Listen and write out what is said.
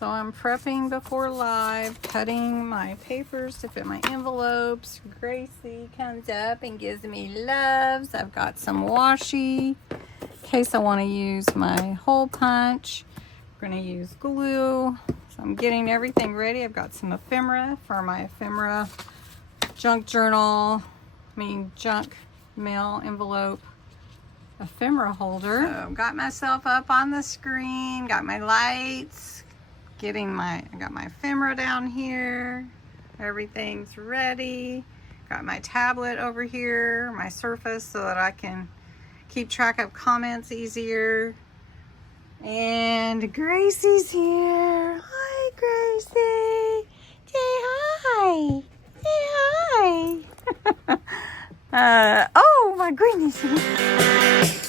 So I'm prepping before live, cutting my papers to fit my envelopes. Gracie comes up and gives me loves. I've got some washi in case I want to use my hole punch. We're going to use glue. So I'm getting everything ready. I've got some ephemera for my ephemera junk mail envelope ephemera holder. So got myself up on the screen, got my lights, I got my ephemera down here. Everything's ready. Got my tablet over here, my Surface, so that I can keep track of comments easier. And Gracie's here. Hi, Gracie. Say hi. Say hi. Oh my goodness.